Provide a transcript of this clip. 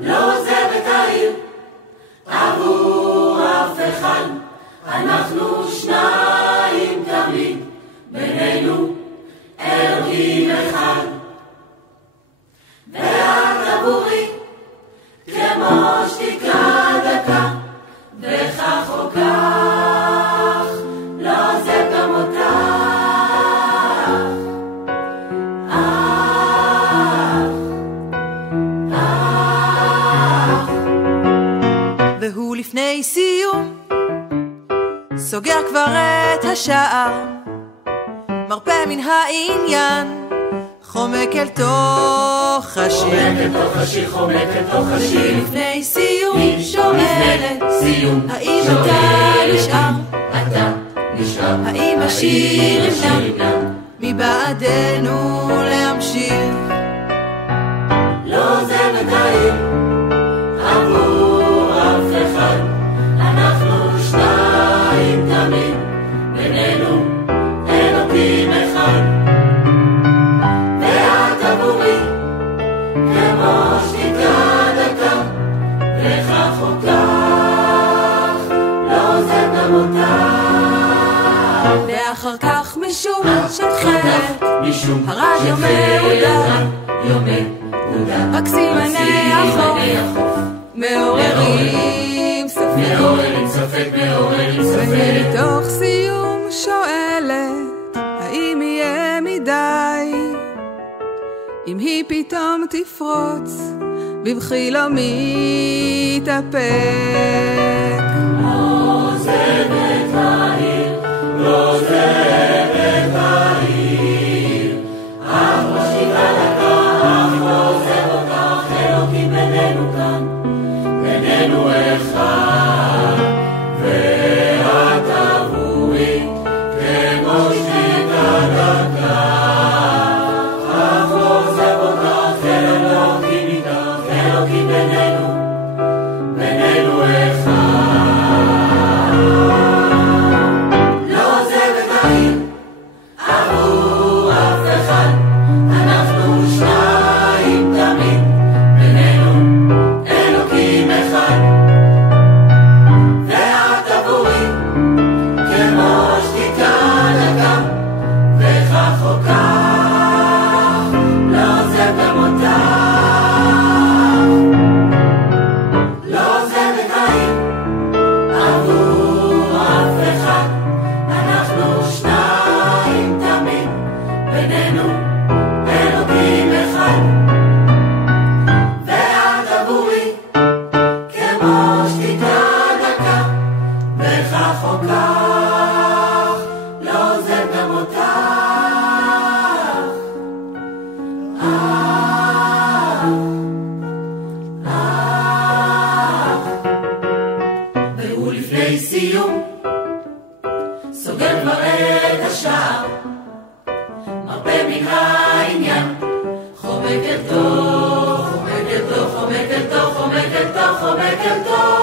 לא עוזב את העיר עבור אף אחד, אנחנו שניים תמיד, בינינו אלוהים אחד. ואת עבורי כמו שתיקה דקה, וכך או כך לא עוזב גם אותך. והוא לפני סיום סוגר כבר את השער, מרפא מן העניין, חומק אל תוך השיר, חומק אל תוך השיר, חומק אל תוך השיר. לפני סיום שואלת, סיום האם אתה נשאר? אתה נשאר? האם השיר ימנע מבעדנו להמשיך? לא עוזב את העיר עבור אף אחד, אנחנו שניים תמיד, בינינו אלוקים אחד. ואת עבורי כמו שתיקה דקה, וכך או כך לא עוזב גם אותך. ואחר כך משום שתכלת משום הרדיו מעודד, רק סימני החוף מעוררים ספק, ומתוך סיום שואלת האם יהיה מדי אם היא פתאום תפרוץ בבכי לא מתאפק. לא עוזב את העיר, לא עוזב את העיר, אך משתיקה דקה, אך לא עוזב אותך. אלוקים בינינו כאן, בינינו אחד. ואת עבורי כמו שתיקה דקה, אך לא עוזב אותך. אלוקים איתך, אלוקים בינינו, בינינו אחד. לא עוזב את העיר עבור אף אחד, אנחנו שניים תמיד, בינינו אלוקים אחד. ואת עבורי כמו שתיקה דקה, וכך או כך לא עוזב גם אותך. לא עוזב את העיר עבור אף אחד, אנחנו שניים תמיד, בינינו אלוקים אחד. ואת עבורי כמו שתיקה דקה, וכך או כך לא עוזב גם אותך. והוא לפני סיום סוגר כבר את השער, מרפא מן העניין, חומק אל תוך, חומק אל תוך, חומק אל תוך, חומק אל תוך, חומק אל תוך